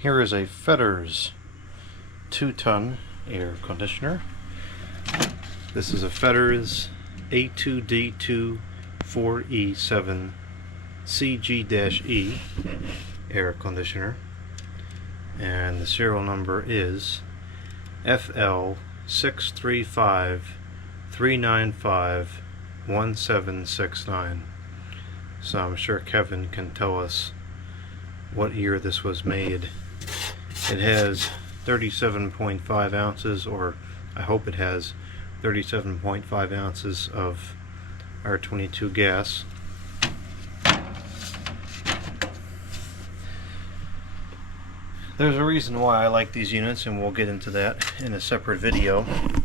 Here is a Fetters 2-ton air conditioner. This is a Fetters A2D24E7CG-E air conditioner, and the serial number is FL635-395-1769. So I'm sure Kevin can tell us what year this was made. It has 37.5 ounces, or I hope it has 37.5 ounces of R22 gas. There's a reason why I like these units, and we'll get into that in a separate video. In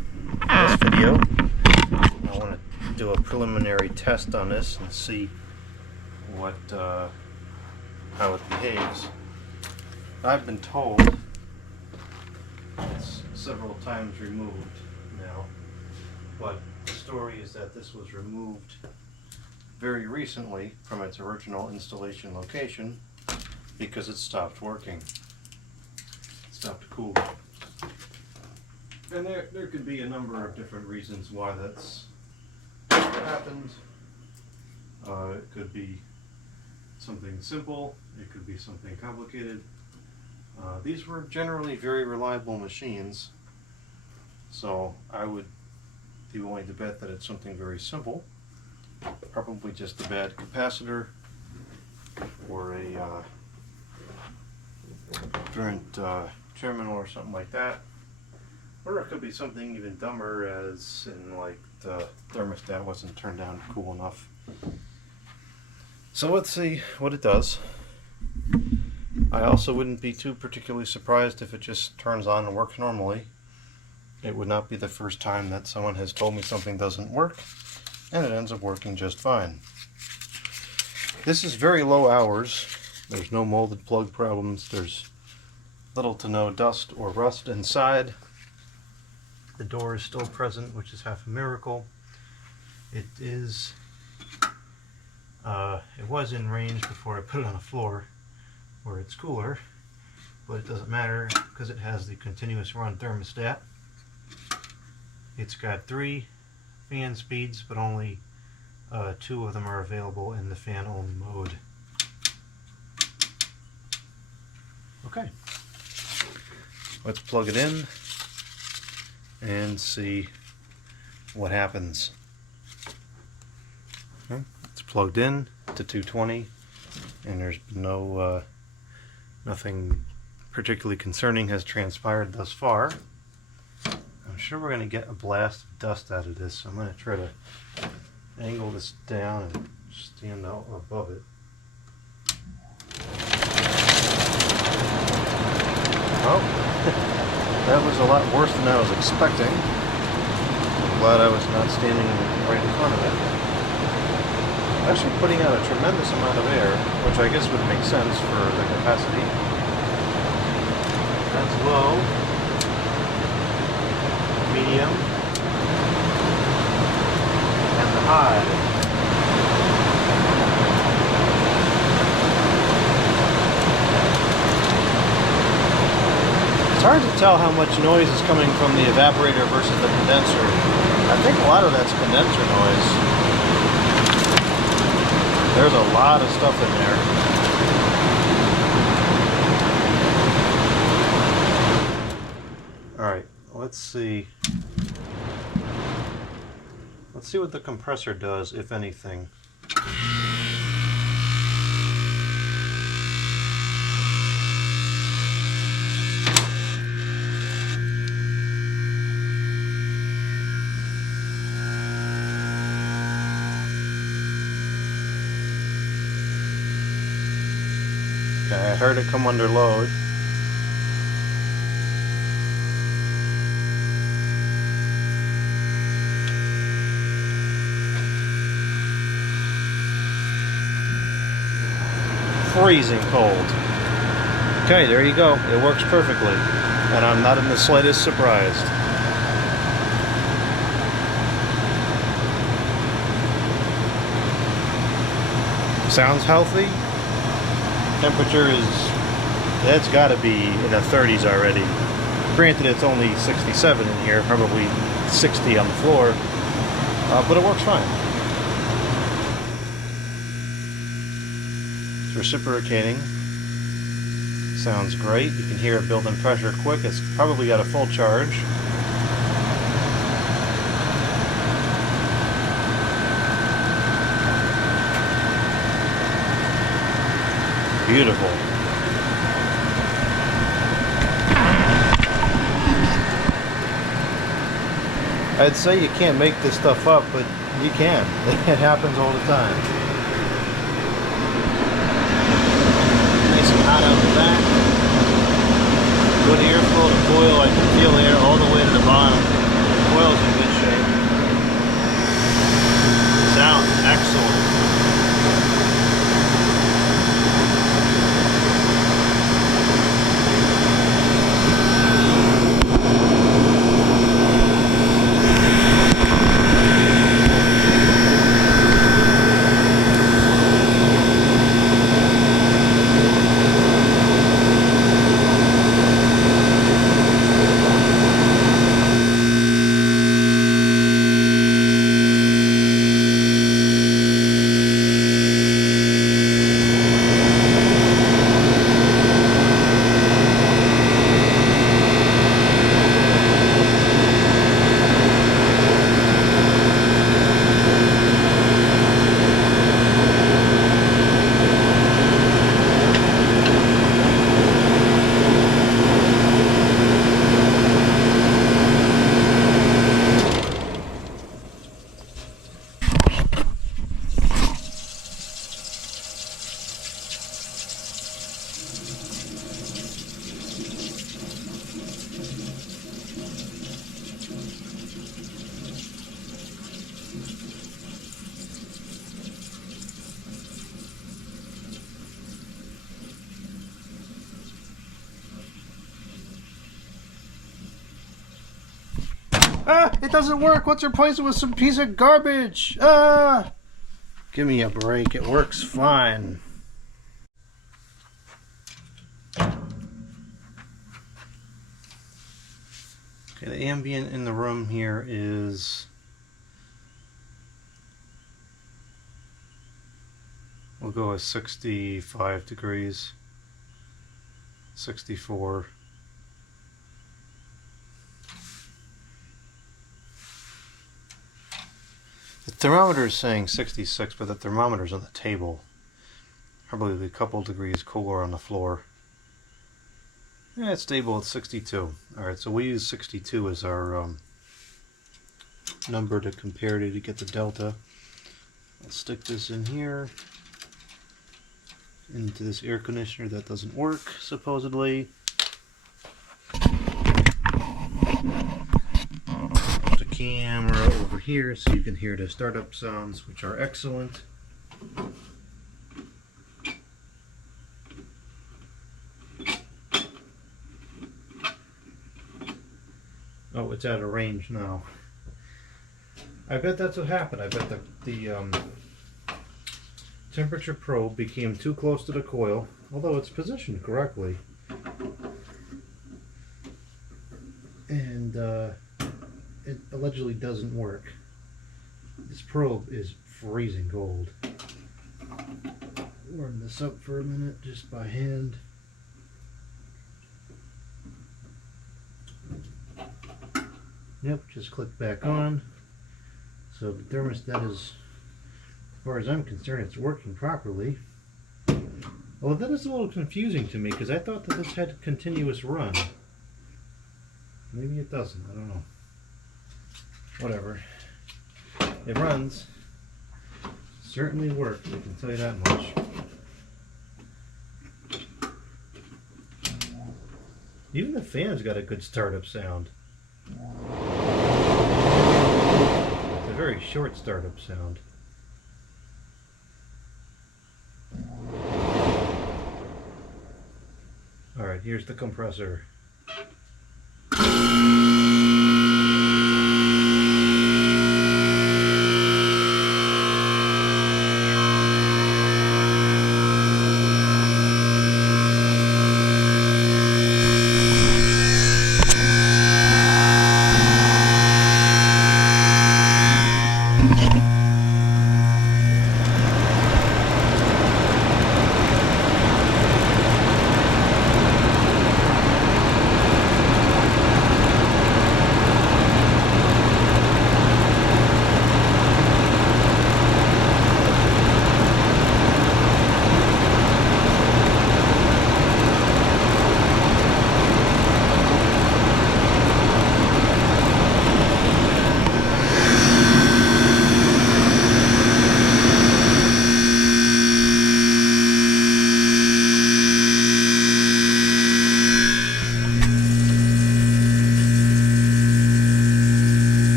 this video, I want to do a preliminary test on this and see what how it behaves. I've been told it's several times removed now, but the story is that this was removed very recently from its original installation location because it stopped working. It stopped cooling. And there could be a number of different reasons why that's happened. It could be something simple, it could be something complicated. These were generally very reliable machines, so I would be willing to bet that it's something very simple, probably just a bad capacitor or a current terminal or something like that. Or it could be something even dumber, as in like the thermostat wasn't turned down cool enough. So let's see what it does. I also wouldn't be too particularly surprised if it just turns on and works normally. It would not be the first time that someone has told me something doesn't work, and it ends up working just fine. This is very low hours. There's no molded plug problems. There's little to no dust or rust inside. The door is still present, which is half a miracle. It was in range before I put it on the floor where it's cooler, but it doesn't matter because it has the continuous run thermostat. It's got 3 fan speeds, but only 2 of them are available in the fan only mode. Okay, let's plug it in and see what happens. Okay, it's plugged in to 220, and there's no nothing particularly concerning has transpired thus far. I'm sure we're going to get a blast of dust out of this, so I'm going to try to angle this down and stand out above it. Oh, that was a lot worse than I was expecting. I'm glad I was not standing right in front of it. Actually putting out a tremendous amount of air, which I guess would make sense for the capacity. That's low, medium, and the high. It's hard to tell how much noise is coming from the evaporator versus the condenser. I think a lot of that's condenser noise. There's a lot of stuff in there. Alright, let's see. Let's see what the compressor does, if anything. I heard it come under load. Freezing cold. Okay, there you go. It works perfectly. And I'm not in the slightest surprised. Sounds healthy. Temperature is That's got to be in the 30s already. Granted, it's only 67 in here, probably 60 on the floor, but it works fine. It's reciprocating. Sounds great. You can hear it building pressure quick. It's probably got a full charge. Beautiful. I'd say you can't make this stuff up, but you can. It happens all the time. Nice and hot out the back. Good airflow to coil. I can feel air all the way to the bottom. The coil's in good shape. Sounds excellent. Ah, it doesn't work. Let's replace it with some piece of garbage. Ah, give me a break. It works fine. Okay, the ambient in the room here is, we'll go with 65 degrees, 64. The thermometer is saying 66, but the thermometer's on the table. Probably a couple degrees cooler on the floor. Yeah, it's stable at 62. Alright, so we use 62 as our number to compare to get the delta. I'll stick this in here, into this air conditioner that doesn't work, supposedly. The camera over here so you can hear the startup sounds, which are excellent. Oh, it's out of range now. I bet that's what happened. I bet the temperature probe became too close to the coil, although it's positioned correctly. And it allegedly doesn't work. This probe is freezing cold. Warm this up for a minute just by hand. Yep, just click back on. So the thermostat is, as far as I'm concerned, it's working properly. Well, that is a little confusing to me because I thought that this had a continuous run. Maybe it doesn't, I don't know. Whatever. It runs. Certainly works, I can tell you that much. Even the fan's got a good startup sound. It's a very short startup sound. Alright, here's the compressor.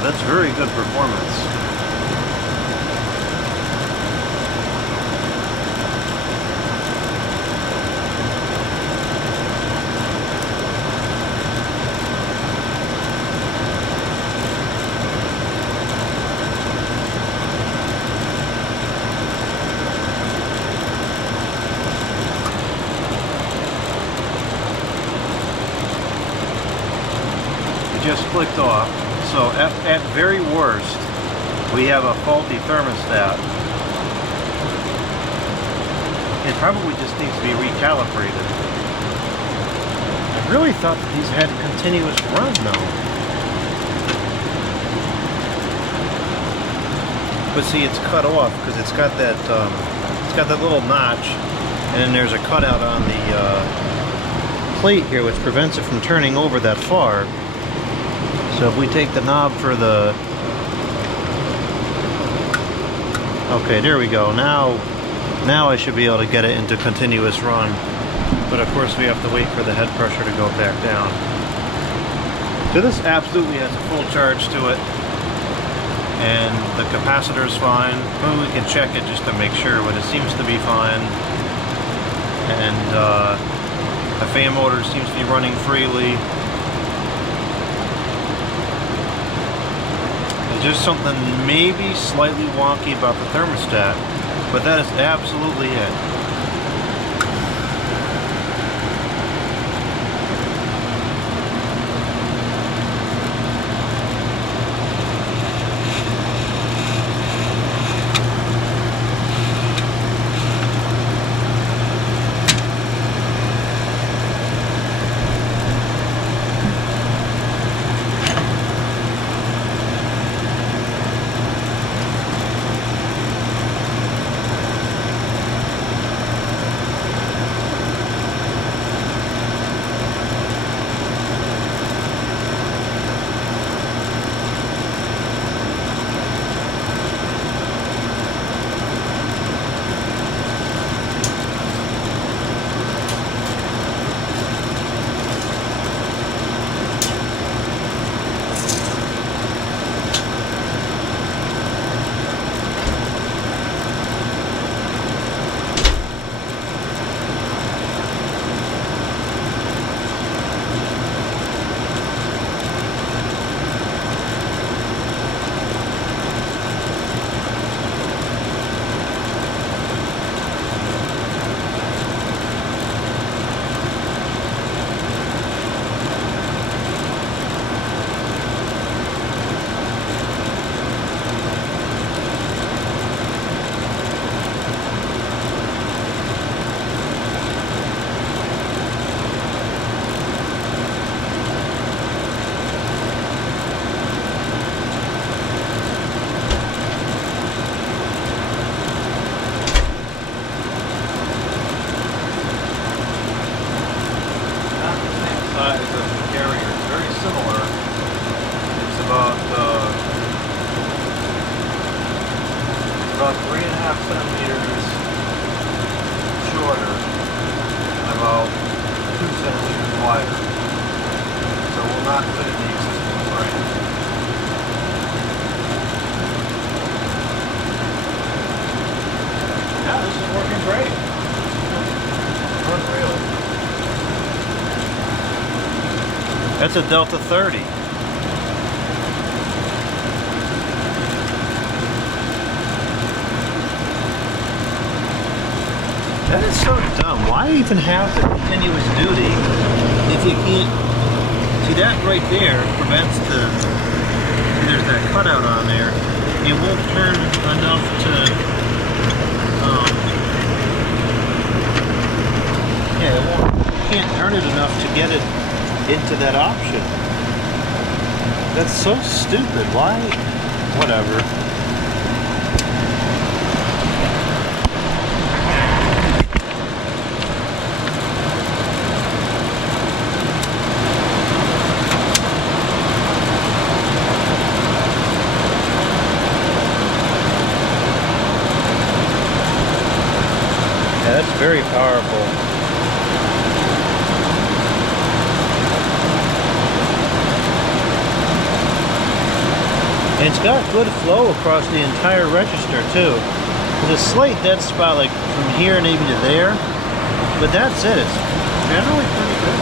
that's very good performance. Just clicked off. So at very worst, we have a faulty thermostat. It probably just needs to be recalibrated. I really thought that these had continuous run though. But see, it's cut off because it's got that little notch, and then there's a cutout on the plate here which prevents it from turning over that far. So if we take the knob for the... Okay, there we go. Now I should be able to get it into continuous run. But of course we have to wait for the head pressure to go back down. So this absolutely has a full charge to it. And the capacitor is fine. Well, we can check it just to make sure, but it seems to be fine. And the fan motor seems to be running freely. Just something maybe slightly wonky about the thermostat, but that is absolutely it. about 3.5 centimeters shorter and about 2 centimeters wider. So we'll not fit in the existing frame. Yeah, this is working great. Unreal. That's a Delta 30. That is so dumb. Why even have the continuous duty if you can't... See, that right there prevents the... There's that cutout on there. It won't turn enough to... yeah, it won't... You can't turn it enough to get it into that option. That's so stupid. Why? Whatever. That's very powerful. it's got good flow across the entire register too. There's a slight dead spot like from here maybe to there, but that's it. It's generally pretty good.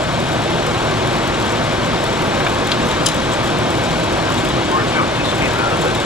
More jump just came out of it.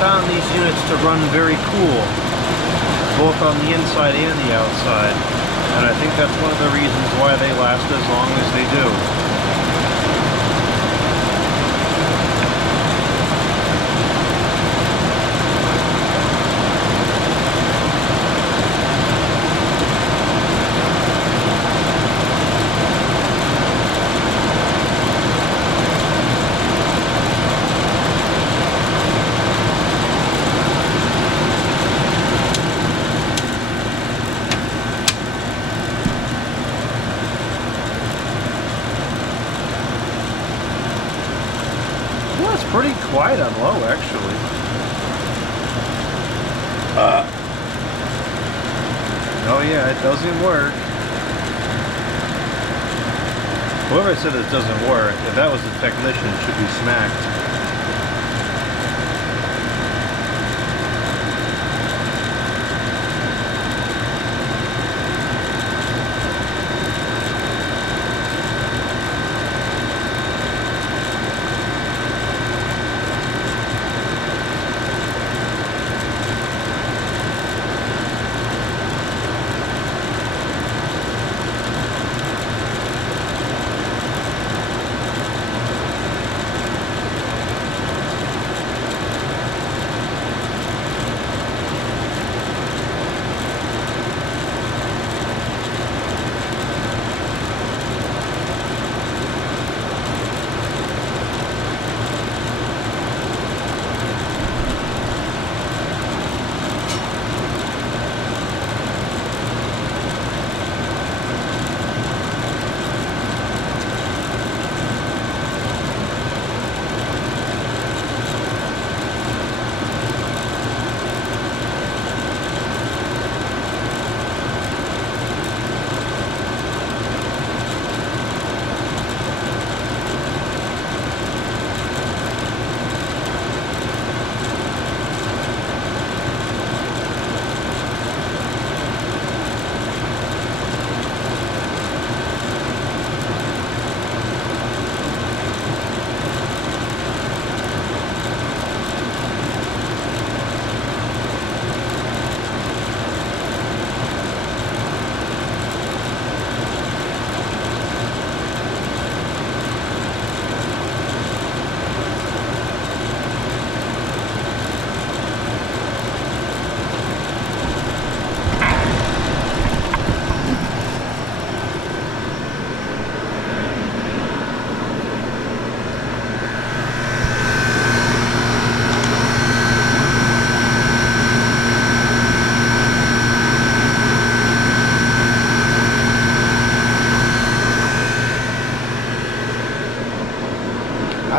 Found these units to run very cool, both on the inside and the outside, and I think that's one of the reasons why they last as long as they do. It's pretty quiet on low, actually. Oh yeah, it doesn't work. Whoever said it doesn't work, if that was the technician, it should be smacked.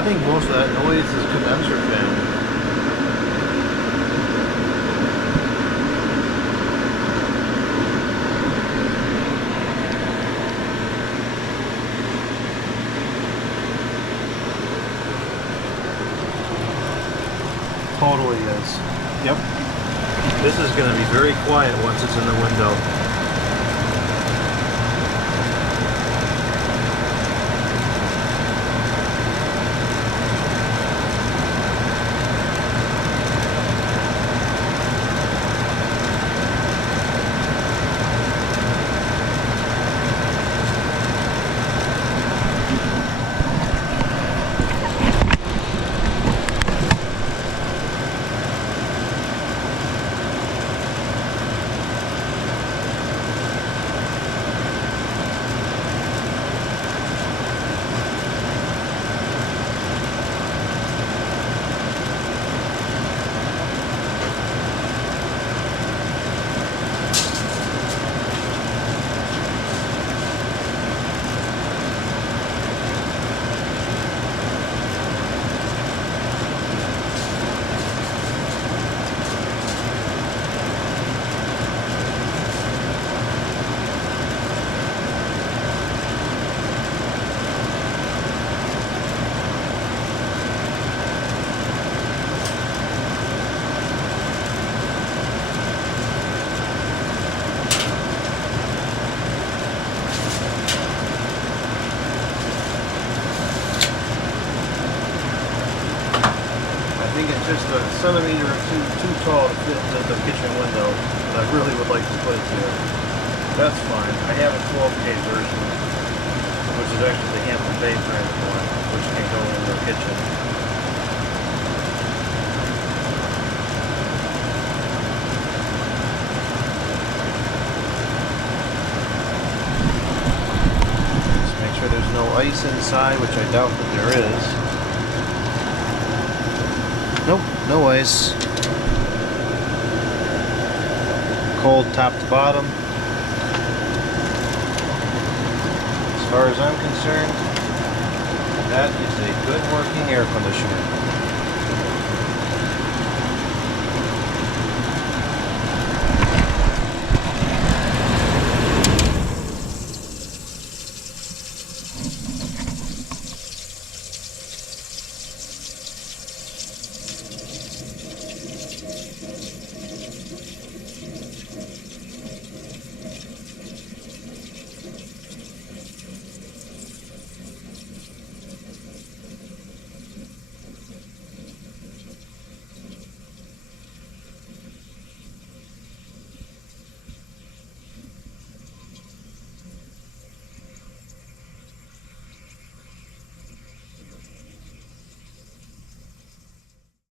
think most of that noise is condenser fan. Totally is. Yep. This is going to be very quiet once it's in the window. I think it's just a centimeter or two too tall to fit into the kitchen window that I really would like to put it here. That's fine. I have a 12K version, which is actually the Hampton Bay brand one, which can go in the kitchen. Just make sure there's no ice inside, which I doubt that there is. Nope, no ice. Cold top to bottom. As far as I'm concerned, that is a good working air conditioner.